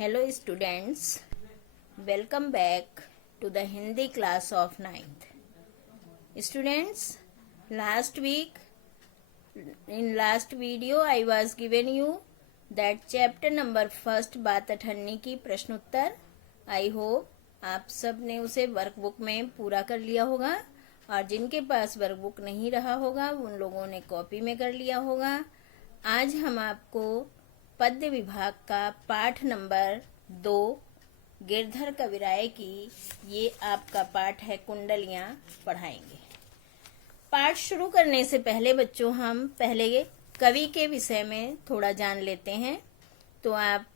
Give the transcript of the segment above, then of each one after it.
Hello students, welcome back to the Hindi class of 9th. Students, in last video I was given you that chapter number 1 बात अठन्नी की प्रश्न उत्तर. I hope आप सब ने उसे वर्कबुक में पूरा कर लिया होगा और जिनके पास वर्कबुक नहीं रहा होगा उन लोगों ने कॉपी में कर लिया होगा. आज हम आपको पद्य विभाग का पाठ नंबर 2 गिरधर कविराय की ये आपका पाठ है कुंडलियां पढ़ाएंगे. पाठ शुरू करने से पहले बच्चों हम पहले कवि के विषय में थोड़ा जान लेते हैं. तो आप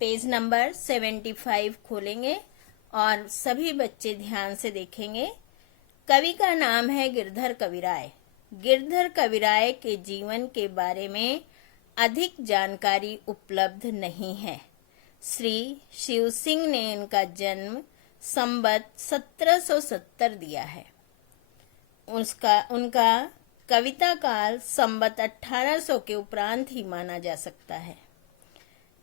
पेज नंबर 75 खोलेंगे और सभी बच्चे ध्यान से देखेंगे. कवि का नाम है गिरधर कविराय. गिरधर कविराय के जीवन के बारे में अधिक जानकारी उपलब्ध नहीं है. श्री शिव सिंह ने इनका जन्म संवत 1770 दिया है. उनका कविता काल संवत 1800 के उपरांत ही माना जा सकता है.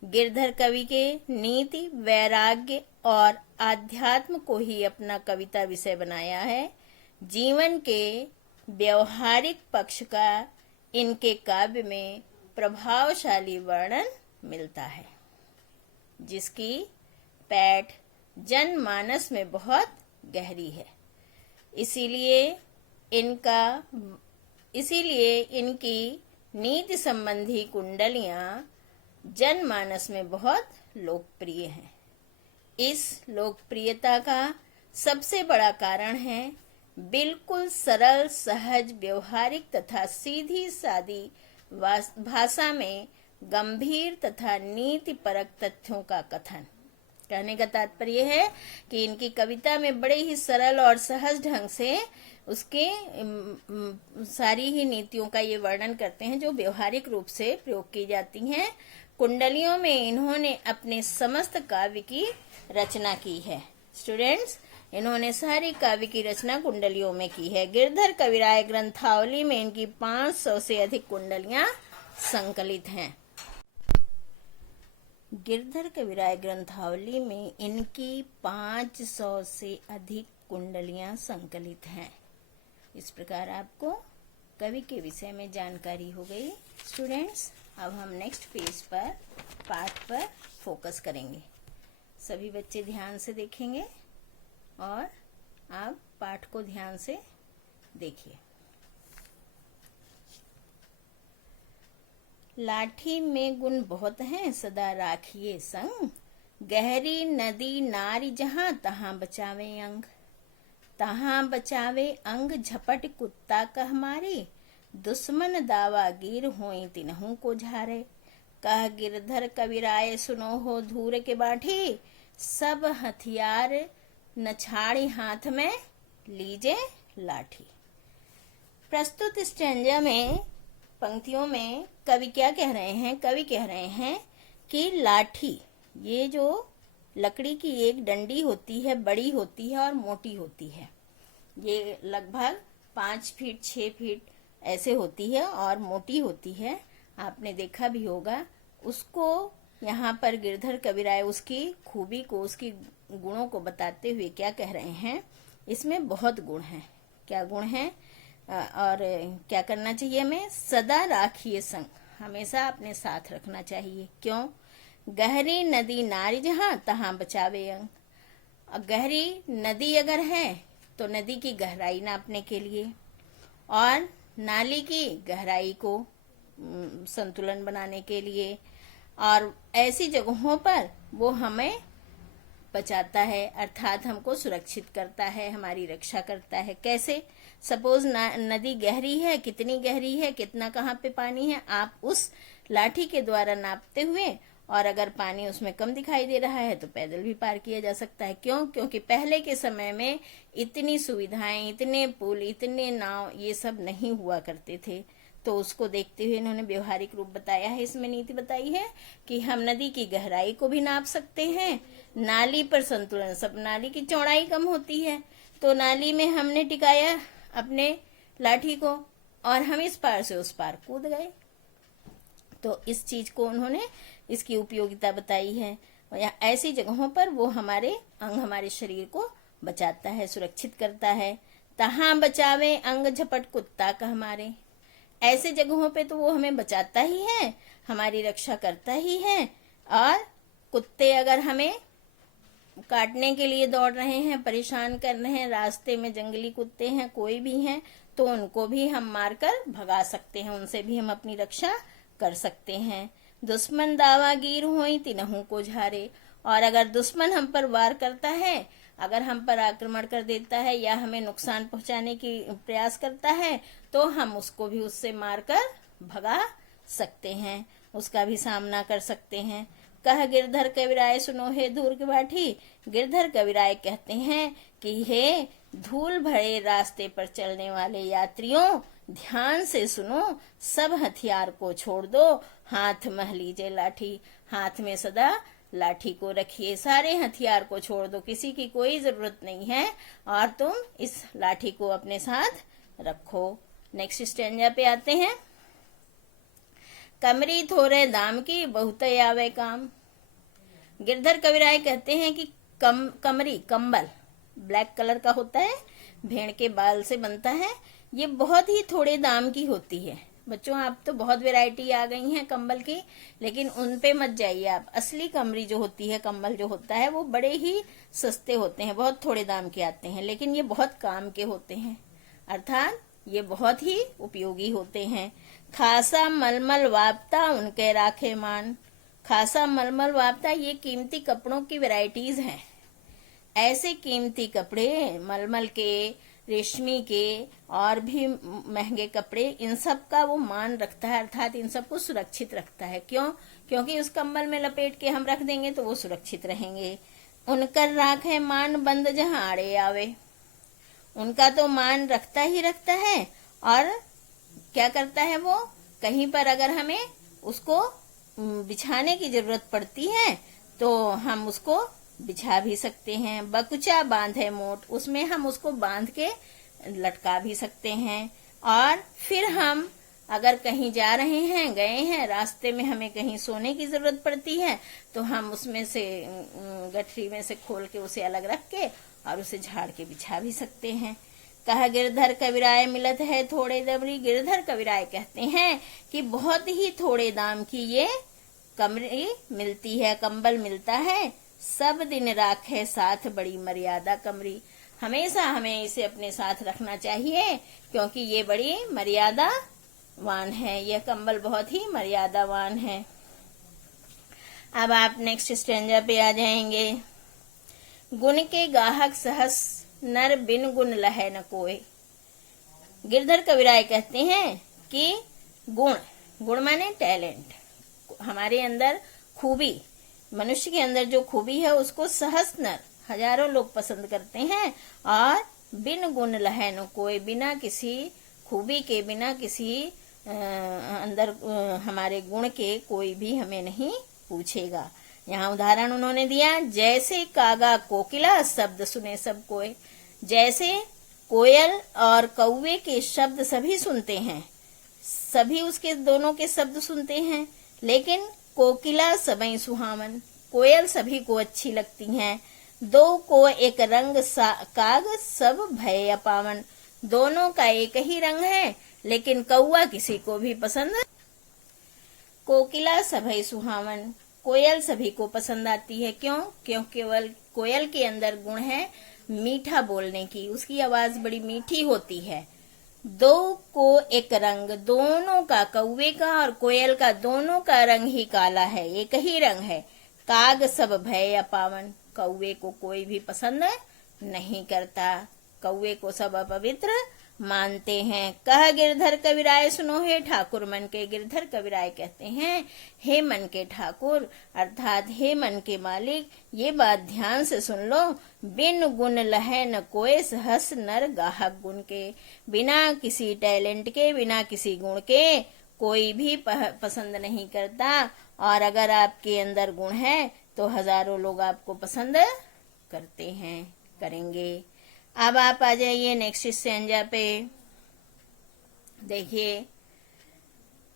गिरधर कवि के नीति, वैराग्य और आध्यात्म को ही अपना कविता विषय बनाया है. जीवन के व्यवहारिक पक्ष का इनके काव्य में प्रभावशाली वर्णन मिलता है, जिसकी पैठ जनमानस में बहुत गहरी है. इसीलिए इनकी नीति संबंधी कुंडलियां जनमानस में बहुत लोकप्रिय हैं. इस लोकप्रियता का सबसे बड़ा कारण है बिल्कुल सरल, सहज, व्यवहारिक तथा सीधी सादी भाषा में गंभीर तथा नीतिपरक तथ्यों का कथन. कहने का तात्पर्य है कि इनकी कविता में बड़े ही सरल और सहज ढंग से उसके सारी ही नीतियों का ये वर्णन करते हैं जो व्यवहारिक रूप से प्रयोग की जाती हैं. कुंडलियों में इन्होंने अपने समस्त काव्य की रचना की है. स्टूडेंट्स, इन्होंने सारी काव्य की रचना कुंडलियों में की है. गिरधर कविराय ग्रंथावली में इनकी 500 से अधिक कुंडलियां संकलित हैं. गिरधर कविराय ग्रंथावली में इनकी 500 से अधिक कुंडलियां संकलित हैं. इस प्रकार आपको कवि के विषय में जानकारी हो गई. स्टूडेंट्स, अब हम नेक्स्ट पेज पर पाठ पर फोकस करेंगे. सभी बच्चे ध्यान से देखेंगे और आप पाठ को ध्यान से देखिए. लाठी में गुण बहुत हैं, सदा राखिए संग. गहरी नदी नारी जहां तहां बचावे अंग. तहां बचावे अंग झपट कुत्ता कह मारी. दुश्मन दावा गिर होई तिनहु को झारे. कह गिरधर कविराय सुनो हो धूर के बाठी. सब हथियार न छाड़ी हाथ में लीजे लाठी. प्रस्तुत स्टैंजा में पंक्तियों में कवि क्या कह रहे हैं? कवि कह रहे हैं कि लाठी, ये जो लकड़ी की एक डंडी होती है, बड़ी होती है और मोटी होती है. ये लगभग 5 फीट 6 फीट ऐसे होती है और मोटी होती है. आपने देखा भी होगा. उसको यहाँ पर गिरधर कविराय उसकी खूबी को, उसकी गुणों को बताते हुए क्या कह रहे हैं? इसमें बहुत गुण हैं. क्या गुण हैं और क्या करना चाहिए हमें? सदा राखिए संग, हमेशा अपने साथ रखना चाहिए. क्यों? गहरी नदी नारी जहां तहां बचावे अंग. गहरी नदी अगर है तो नदी की गहराई नापने के लिए और नाली की गहराई को संतुलन बनाने के लिए और ऐसी जगहों पर वो हमें बचाता है, अर्थात हमको सुरक्षित करता है, हमारी रक्षा करता है. कैसे? सपोज नदी गहरी है, कितनी गहरी है, कितना कहाँ पे पानी है, आप उस लाठी के द्वारा नापते हुए, और अगर पानी उसमें कम दिखाई दे रहा है तो पैदल भी पार किया जा सकता है. क्यों? क्योंकि पहले के समय में इतनी सुविधाएं, इतने पुल, इतने नाव, ये सब नहीं हुआ करते थे. तो उसको देखते हुए इन्होंने व्यवहारिक रूप बताया है. इसमें नीति बताई है कि हम नदी की गहराई को भी नाप सकते हैं. नाली पर संतुलन, सब नाली की चौड़ाई कम होती है तो नाली में हमने टिकाया अपने लाठी को और हम इस पार से उस पार कूद गए. तो इस चीज को उन्होंने, इसकी उपयोगिता बताई है. या ऐसी जगहों पर वो हमारे अंग, हमारे शरीर को बचाता है, सुरक्षित करता है। तहां बचावे अंग झपट कुत्ता कह मारे। ऐसे जगहों पे तो वो हमें बचाता ही है, हमारी रक्षा करता ही है। और कुत्ते अगर हमें काटने के लिए दौड़ रहे हैं, परेशान कर रहे हैं, रास्ते में जंगली कुत्ते हैं, कोई भी हैं, तो उनको भी हम मारकर भगा सकते हैं, उनसे भी हम अपनी रक्षा कर सकते हैं। दुश्मन दावागीर होई तिनहु को झारे। और अगर दुश्मन हम पर वार करता है, अगर हम पर आक्रमण कर देता है या हमें नुकसान पहुंचाने की प्रयास करता है, तो हम उसको भी उससे मारकर भगा सकते हैं, उसका भी सामना कर सकते हैं। कह गिरधर कविराय सुनो हे धूल की बाठी। गिरधर कविराय कहते हैं कि हे धूल भरे रास्ते पर चलने वाले यात्रियों, ध्यान से सुनो, सब हथियार को छोड़ दो, हाथ मह लीजिए लाठी। हाथ में सदा लाठी को रखिए, सारे हथियार को छोड़ दो, किसी की कोई जरूरत नहीं है, और तुम इस लाठी को अपने साथ रखो। नेक्स्ट स्टैंजा पे आते हैं। कमरी थोड़े दाम की बहुत आवे काम। गिरधर कविराय कहते हैं कि कमरी, कंबल ब्लैक कलर का होता है, भेड़ के बाल से बनता है, ये बहुत ही थोड़े दाम की होती है। बच्चों, आप तो बहुत वैरायटी आ गई है कंबल की, लेकिन उन पे मत जाइए आप। असली कमरी जो होती है, कंबल जो होता है, वो बड़े ही सस्ते होते हैं, बहुत थोड़े दाम के आते हैं, लेकिन ये बहुत काम के होते हैं, अर्थात ये बहुत ही उपयोगी होते हैं। खासा मलमल वापता उनके राखे मान। खासा मलमल वापता, ये कीमती कपड़ों की वैरायटीज हैं। ऐसे कीमती कपड़े, मलमल के, रेशमी के और भी महंगे कपड़े, इन सब का वो मान रखता है, अर्थात इन सब को सुरक्षित रखता है। क्यों? क्योंकि उस कंबल में लपेट के हम रख देंगे तो वो सुरक्षित रहेंगे। उनकर राखे मान बंद जहां आड़े आवे। उनका तो मान रखता ही रखता है, और क्या करता है वो, कहीं पर अगर हमें उसको बिछाने की जरूरत पड़ती है तो हम उसको बिछा भी सकते हैं। बकुचा बांधे मोट, उसमें हम उसको बांध के लटका भी सकते हैं। और फिर हम अगर कहीं जा रहे हैं, गए हैं, रास्ते में हमें कहीं सोने की जरूरत पड़ती है, तो हम उसमें से गठरी में से खोल के उसे अलग रख के और उसे झाड़ के बिछा भी सकते हैं। कहा गिरधर कविराय मिलत है थोड़े दबरी। गिरधर कविराय कहते हैं कि बहुत ही थोड़े दाम की ये कमरी मिलती है, कंबल मिलता है। सब दिन राखे साथ बड़ी मर्यादा कमरी। हमेशा हमें इसे अपने साथ रखना चाहिए, क्योंकि ये बड़ी मर्यादावान है, यह कंबल बहुत ही मर्यादावान है। अब आप नेक्स्ट स्टैंजा पे आ जाएंगे। गुण के गाहक सहस नर बिन गुण लहे न कोय। गिरधर कविराय कहते हैं कि गुण, गुण माने टैलेंट, हमारे अंदर खूबी, मनुष्य के अंदर जो खूबी है उसको सहस नर, हजारों लोग पसंद करते हैं, और बिन गुण लहे न कोय, बिना किसी खूबी के, बिना किसी अंदर हमारे गुण के कोई भी हमें नहीं पूछेगा। यहाँ उदाहरण उन्होंने दिया, जैसे कागा कोकिला शब्द सुने सब कोय। जैसे कोयल और कौवे के शब्द सभी सुनते हैं, सभी उसके दोनों के शब्द सुनते हैं, लेकिन कोकिला सबई सुहावन, कोयल सभी को अच्छी लगती हैं। दो को एक रंग काग सब भय अपावन, दोनों का एक ही रंग है, लेकिन कौवा किसी को भी पसंद। कोकिला सबई सुहावन, कोयल सभी को पसंद आती है। क्यों? क्योंकि केवल कोयल के अंदर गुण है मीठा बोलने की, उसकी आवाज बड़ी मीठी होती है। दो को एक रंग, दोनों का, कौवे का और कोयल का दोनों का रंग ही काला है, एक ही रंग है। काग सब भय अपावन, कौवे को कोई भी पसंद नहीं करता, कौवे को सब अपवित्र मानते हैं। कह गिरधर कविराय सुनो हे ठाकुर मन के। गिरधर कविराय कहते हैं, हे मन के ठाकुर, अर्थात हे मन के मालिक, ये बात ध्यान से सुन लो। बिन गुण लहे न कोय सहस नर गाहक गुण के। बिना किसी टैलेंट के, बिना किसी गुण के कोई भी पसंद नहीं करता, और अगर आपके अंदर गुण है तो हजारों लोग आपको पसंद करते हैं, करेंगे। अब आप आ जाइए नेक्स्ट स्टैंजा पे। देखिए,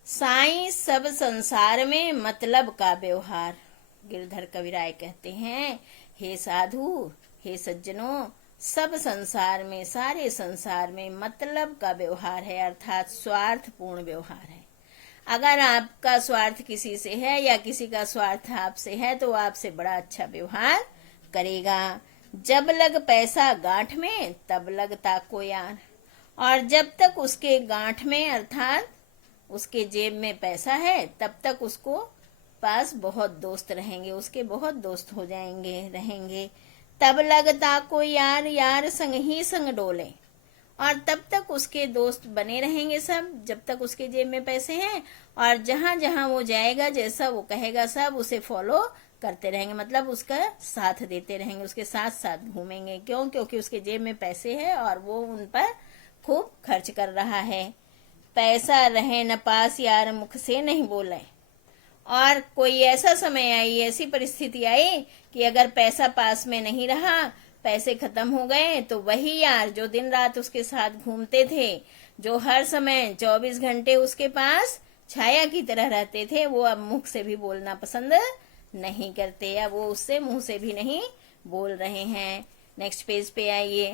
साईं सब संसार में मतलब का व्यवहार। गिरधर कविराय कहते हैं, हे साधु, हे सज्जनों, सब संसार में, सारे संसार में मतलब का व्यवहार है, अर्थात स्वार्थपूर्ण व्यवहार है। अगर आपका स्वार्थ किसी से है या किसी का स्वार्थ आपसे है तो आपसे बड़ा अच्छा व्यवहार करेगा। जब लग पैसा गांठ में तब लग ताको यार, और जब तक उसके गांठ में अर्थात उसके जेब में पैसा है तब तक उसको पास बहुत दोस्त रहेंगे, उसके बहुत दोस्त हो जाएंगे, रहेंगे। तब लगता को यार, यार संग ही संग डोले, और तब तक उसके दोस्त बने रहेंगे सब, जब तक उसके जेब में पैसे हैं। और जहां जहां वो जाएगा, जैसा वो कहेगा सब उसे फॉलो करते रहेंगे, मतलब उसका साथ देते रहेंगे, उसके साथ साथ घूमेंगे। क्यों? क्योंकि उसके जेब में पैसे है और वो उन पर खूब खर्च कर रहा है। पैसा रहे न पास यार मुख से नहीं बोले, और कोई ऐसा समय आई, ऐसी परिस्थिति आई कि अगर पैसा पास में नहीं रहा, पैसे खत्म हो गए, तो वही यार जो दिन रात उसके साथ घूमते थे, जो हर समय 24 घंटे उसके पास छाया की तरह रहते थे, वो अब मुख से भी बोलना पसंद नहीं करते, अब वो उससे मुंह से भी नहीं बोल रहे हैं। नेक्स्ट पेज पे आइए।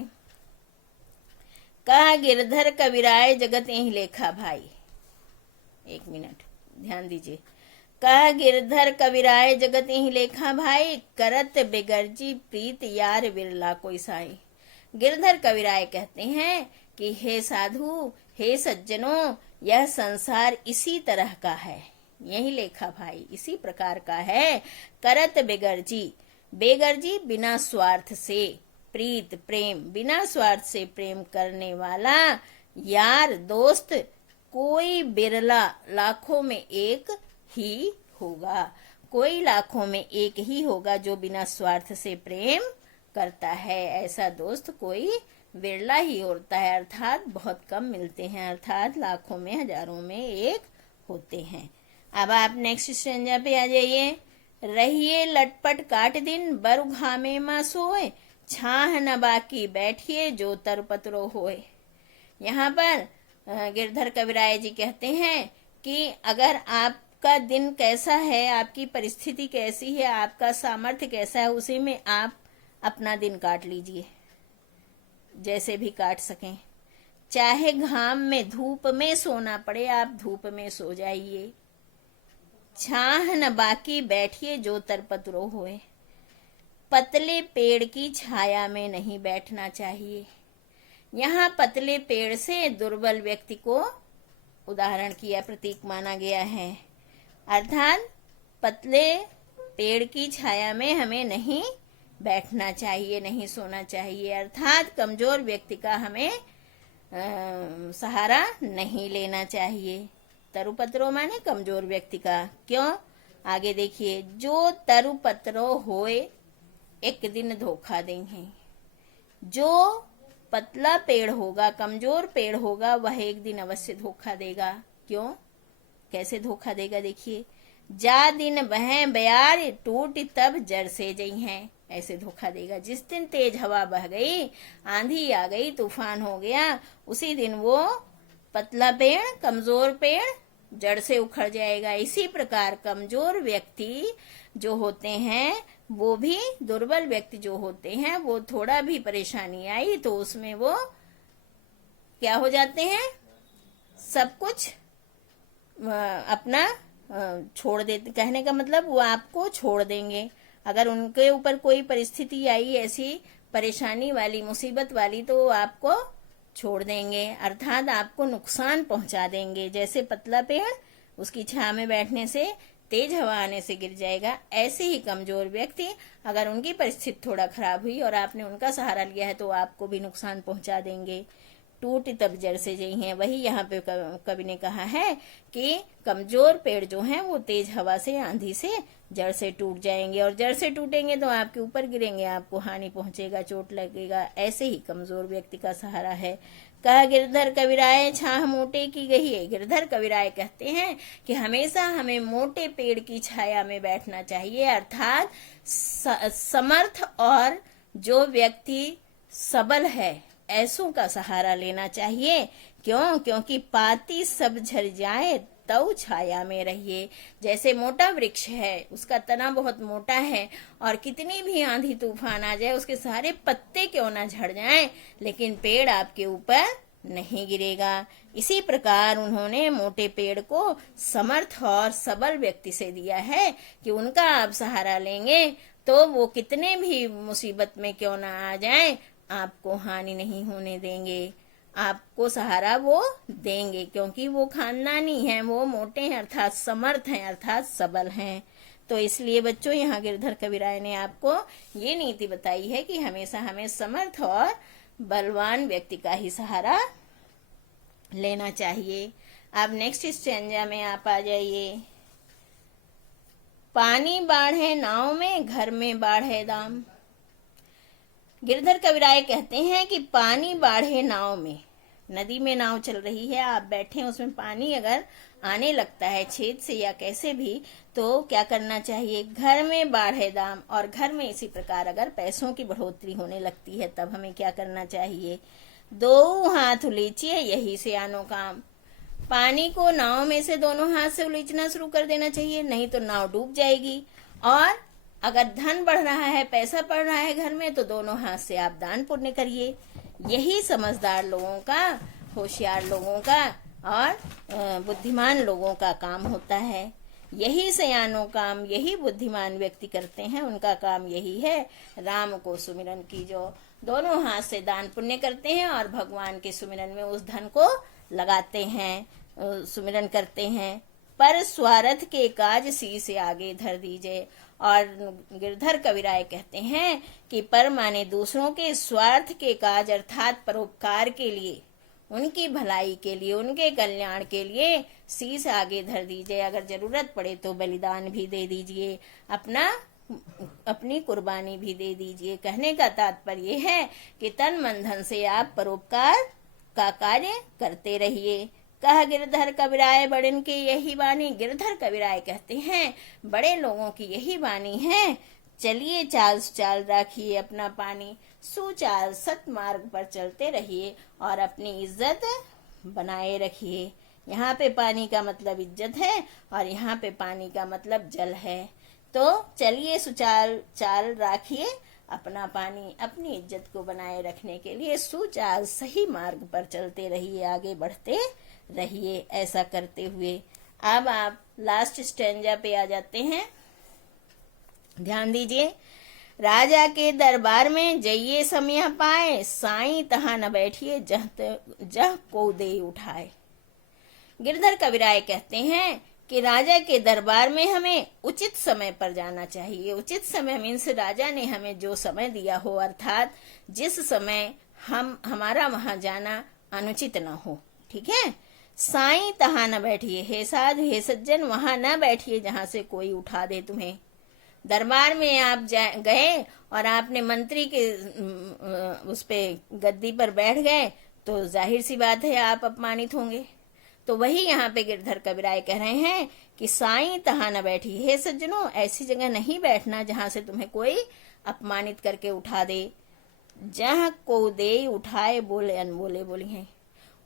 कहा गिरधर कविराय जगत यही लेखा भाई, एक मिनट ध्यान दीजिए। कह गिरधर कविराय जगत यही लेखा भाई, करत बेगर्जी प्रीत यार बिरला कोई साई। गिरधर कविराय कहते हैं कि हे साधु, हे सज्जनों, यह संसार इसी तरह का है, यही लेखा भाई इसी प्रकार का है। करत बेगर्जी, बेगर्जी बिना स्वार्थ से, प्रीत प्रेम, बिना स्वार्थ से प्रेम करने वाला, यार दोस्त कोई बिरला, लाखों में एक ही होगा, कोई लाखों में एक ही होगा जो बिना स्वार्थ से प्रेम करता है। ऐसा दोस्त कोई बिरला ही होता है, अर्थात बहुत कम मिलते हैं, अर्थात लाखों में हजारों में एक होते हैं। अब आप नेक्स्ट स्टेंजा पे आ जाइए। रहिए लटपट काट दिन, बरु घामे मा सोए, छाह न बाकी बैठिए जो तरपतरो होए। यहाँ पर गिरधर कविराय जी कहते हैं कि अगर आपका दिन कैसा है, आपकी परिस्थिति कैसी है, आपका सामर्थ्य कैसा है, उसी में आप अपना दिन काट लीजिए, जैसे भी काट सकें। चाहे घाम में, धूप में सोना पड़े, आप धूप में सो जाइए। छाह न बाकी बैठिए जो तरपतरो होए। पतले पेड़ की छाया में नहीं बैठना चाहिए। यहाँ पतले पेड़ से दुर्बल व्यक्ति को उदाहरण किया, प्रतीक माना गया है, अर्थात पतले पेड़ की छाया में हमें नहीं बैठना चाहिए, नहीं सोना चाहिए, अर्थात कमजोर व्यक्ति का हमें सहारा नहीं लेना चाहिए। तरुपत्रो माने कमजोर व्यक्ति का। क्यों? आगे देखिए। जो तरुपत्रो होए एक दिन धोखा देंगे। जो पतला पेड़ होगा, कमजोर पेड़ होगा, वह एक दिन अवश्य धोखा देगा। क्यों? कैसे धोखा देगा? देखिए। जा दिन बह बयार टूट तब जड़ से जई हैं, ऐसे धोखा देगा। जिस दिन तेज हवा बह गई, आंधी आ गई, तूफान हो गया, उसी दिन वो पतला पेड़, कमजोर पेड़ जड़ से उखड़ जाएगा। इसी प्रकार कमजोर व्यक्ति जो होते हैं, वो भी दुर्बल व्यक्ति जो होते हैं, वो थोड़ा भी परेशानी आई तो उसमें वो क्या हो जाते हैं, सब कुछ अपना छोड़ देते। कहने का मतलब वो आपको छोड़ देंगे। अगर उनके ऊपर कोई परिस्थिति आई ऐसी परेशानी वाली, मुसीबत वाली, तो वो आपको छोड़ देंगे, अर्थात आपको नुकसान पहुंचा देंगे। जैसे पतला पेड़ उसकी छाया में बैठने से, तेज हवा आने से गिर जाएगा, ऐसे ही कमजोर व्यक्ति अगर उनकी परिस्थिति थोड़ा खराब हुई और आपने उनका सहारा लिया है तो आपको भी नुकसान पहुंचा देंगे। टूट तब जड़ से जई हैं, वही यहाँ पे कवि ने कहा है कि कमजोर पेड़ जो हैं वो तेज हवा से, आंधी से जड़ से टूट जाएंगे, और जड़ से टूटेंगे तो आपके ऊपर गिरेंगे, आपको हानि पहुंचेगा, चोट लगेगा। ऐसे ही कमजोर व्यक्ति का सहारा है। कहा गिरधर कविराय छाह मोटे की गही है। गिरधर कविराय कहते हैं कि हमेशा हमें मोटे पेड़ की छाया में बैठना चाहिए, अर्थात समर्थ और जो व्यक्ति सबल है ऐसों का सहारा लेना चाहिए। क्यों? क्योंकि पाती सब झर जाए तऊ छाया में रहिए। जैसे मोटा वृक्ष है, उसका तना बहुत मोटा है और कितनी भी आंधी तूफान आ जाए, उसके सारे पत्ते क्यों ना झड़ जाएं, लेकिन पेड़ आपके ऊपर नहीं गिरेगा। इसी प्रकार उन्होंने मोटे पेड़ को समर्थ और सबल व्यक्ति से दिया है कि उनका आप सहारा लेंगे तो वो कितने भी मुसीबत में क्यों ना आ जाएं, आपको हानि नहीं होने देंगे, आपको सहारा वो देंगे, क्योंकि वो खानदानी हैं, वो मोटे हैं अर्थात समर्थ हैं, अर्थात सबल हैं। तो इसलिए बच्चों, यहाँ गिरधर कविराय ने आपको ये नीति बताई है कि हमेशा हमें समर्थ और बलवान व्यक्ति का ही सहारा लेना चाहिए। अब नेक्स्ट स्टैंजा में आप आ जाइए। पानी बाढ़े नाव में, घर में बाढ़े दाम। गिरधर कविराय कहते हैं कि पानी बाढ़े नाव में, नदी में नाव चल रही है, आप बैठे हैं, उसमें पानी अगर आने लगता है छेद से या कैसे भी, तो क्या करना चाहिए? घर में बाढ़े दाम। और घर में इसी प्रकार अगर पैसों की बढ़ोतरी होने लगती है तब हमें क्या करना चाहिए? दो हाथ उलीचिए यही से आनो काम। पानी को नाव में से दोनों हाथ से उलीचना शुरू कर देना चाहिए, नहीं तो नाव डूब जाएगी। और अगर धन बढ़ रहा है, पैसा पड़ रहा है घर में, तो दोनों हाथ से आप दान पुण्य करिए। यही समझदार लोगों का, होशियार लोगों का और बुद्धिमान लोगों का काम होता है। यही सयानो काम, यही बुद्धिमान व्यक्ति करते हैं, उनका काम यही है। राम को सुमिरन कीजो, दोनों हाथ से दान पुण्य करते हैं और भगवान के सुमिरन में उस धन को लगाते हैं, सुमिरन करते हैं। पर स्वार्थ के काज सी से आगे धर दीजिए। और गिरधर कविराय कहते हैं कि पर माने दूसरों के स्वार्थ के काज अर्थात परोपकार के लिए, उनकी भलाई के लिए, उनके कल्याण के लिए शीश आगे धर दीजिए। अगर जरूरत पड़े तो बलिदान भी दे दीजिए, अपनी कुर्बानी भी दे दीजिए। कहने का तात्पर्य है कि तन मन धन से आप परोपकार का कार्य करते रहिए। कह गिरधर कविराय बड़न की यही वाणी। गिरधर कविराय कहते हैं बड़े लोगों की यही वाणी है। चलिए चाल चाल राखिए अपना पानी, सुचाल सत मार्ग पर चलते रहिए और अपनी इज्जत बनाए रखिए। यहाँ पे पानी का मतलब इज्जत है और यहाँ पे पानी का मतलब जल है। तो चलिए सुचाल चाल राखिए अपना पानी, अपनी इज्जत को बनाए रखने के लिए सुचाल सही मार्ग पर चलते रहिए, आगे बढ़ते रहिए। ऐसा करते हुए अब आप लास्ट स्टैंजा पे आ जाते हैं। ध्यान दीजिए। राजा के दरबार में जइए समय पाए, साईं तहां न बैठिए जह को दे उठाए। गिरधर कविराय कहते हैं कि राजा के दरबार में हमें उचित समय पर जाना चाहिए। उचित समय मीन्स राजा ने हमें जो समय दिया हो, अर्थात जिस समय हमारा वहां जाना अनुचित न हो। ठीक है। साईं तहां न बैठिए, हे साधु हे सज्जन वहां न बैठिए जहां से कोई उठा दे तुम्हें। दरबार में आप गए और आपने मंत्री के उस पे गद्दी पर बैठ गए तो जाहिर सी बात है आप अपमानित होंगे। तो वही यहाँ पे गिरधर कविराय कह रहे हैं कि साईं तहां न बैठी, हे सज्जनों ऐसी जगह नहीं बैठना जहां से तुम्हें कोई अपमानित करके उठा दे। जहाँ को दे उठाए बोले अनबोले बोली हैं।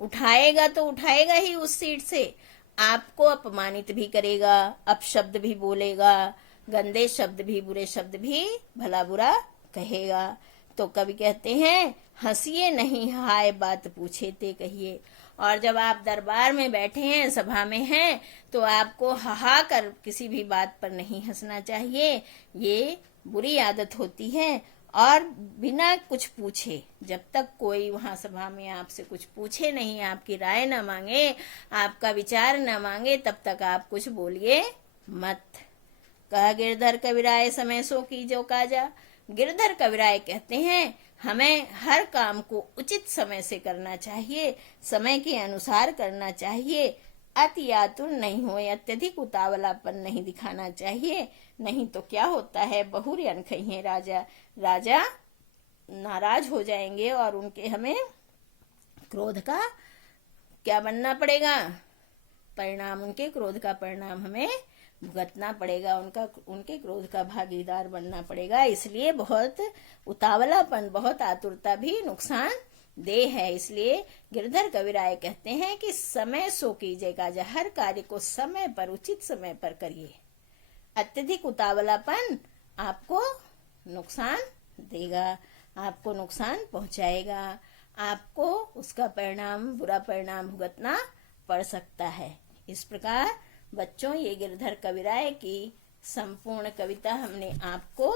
उठाएगा तो उठाएगा ही उस सीट से, आपको अपमानित भी करेगा, अपशब्द भी बोलेगा, गंदे शब्द भी, बुरे शब्द भी, भला बुरा कहेगा। तो कवि कहते हैं हंसिए नहीं हाय बात पूछे ते कहिए। और जब आप दरबार में बैठे हैं, सभा में हैं, तो आपको हा कर किसी भी बात पर नहीं हंसना चाहिए। ये बुरी आदत होती है। और बिना कुछ पूछे, जब तक कोई वहां सभा में आपसे कुछ पूछे नहीं, आपकी राय न मांगे, आपका विचार न मांगे, तब तक आप कुछ बोलिए मत। कह गिरधर कविराय समय सो की जो काजा। गिरधर कविराय कहते हैं हमें हर काम को उचित समय से करना चाहिए, समय के अनुसार करना चाहिए। अति आतुर नहीं हो, अत्यधिक उतावलापन नहीं दिखाना चाहिए। नहीं तो क्या होता है, बहुरी अनखई है राजा नाराज हो जाएंगे और उनके हमें क्रोध का क्या बनना पड़ेगा, परिणाम, उनके क्रोध का परिणाम हमें भुगतना पड़ेगा, उनके क्रोध का भागीदार बनना पड़ेगा। इसलिए बहुत उतावलापन, बहुत आतुरता भी नुकसान देह है। इसलिए गिरधर कविराय कहते हैं कि समय सो कीजिएगा, हर कार्य को समय पर, उचित समय पर करिए। अत्यधिक उतावलापन आपको नुकसान देगा, आपको नुकसान पहुंचाएगा, आपको उसका परिणाम, बुरा परिणाम भुगतना पड़ सकता है। इस प्रकार बच्चों, ये गिरधर कविराय की संपूर्ण कविता हमने आपको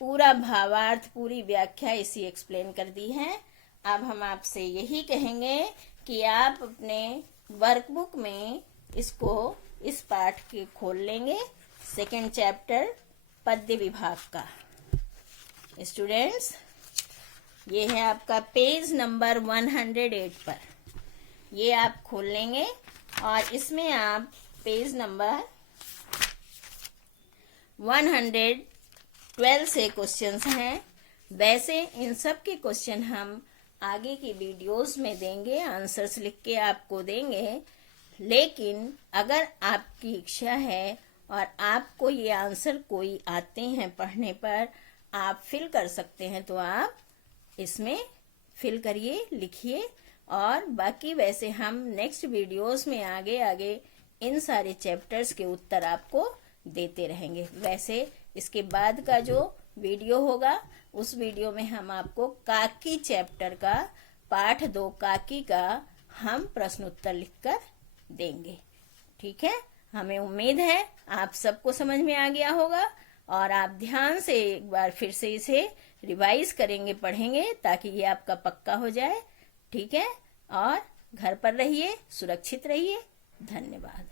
पूरा भावार्थ, पूरी व्याख्या इसी एक्सप्लेन कर दी है। अब हम आपसे यही कहेंगे कि आप अपने वर्कबुक में इसको, इस पाठ के खोल लेंगे, 2nd चैप्टर पद्य विभाग का। स्टूडेंट्स, ये है आपका पेज नंबर 108 पर, ये आप खोल लेंगे और इसमें आप पेज नंबर 112 से क्वेश्चंस हैं। वैसे इन सब के क्वेश्चन हम आगे की वीडियोस में देंगे, आंसर्स लिख के आपको देंगे। लेकिन अगर आपकी इच्छा है और आपको ये आंसर कोई आते हैं पढ़ने पर, आप फिल कर सकते हैं, तो आप इसमें फिल करिए, लिखिए। और बाकी वैसे हम नेक्स्ट वीडियोस में आगे आगे इन सारे चैप्टर्स के उत्तर आपको देते रहेंगे। वैसे इसके बाद का जो वीडियो होगा, उस वीडियो में हम आपको काकी चैप्टर का पाठ 2 काकी का हम प्रश्न उत्तर लिखकर देंगे। ठीक है, हमें उम्मीद है आप सबको समझ में आ गया होगा और आप ध्यान से एक बार फिर से इसे रिवाइज करेंगे, पढ़ेंगे, ताकि ये आपका पक्का हो जाए। ठीक है, और घर पर रहिए, सुरक्षित रहिए। धन्यवाद।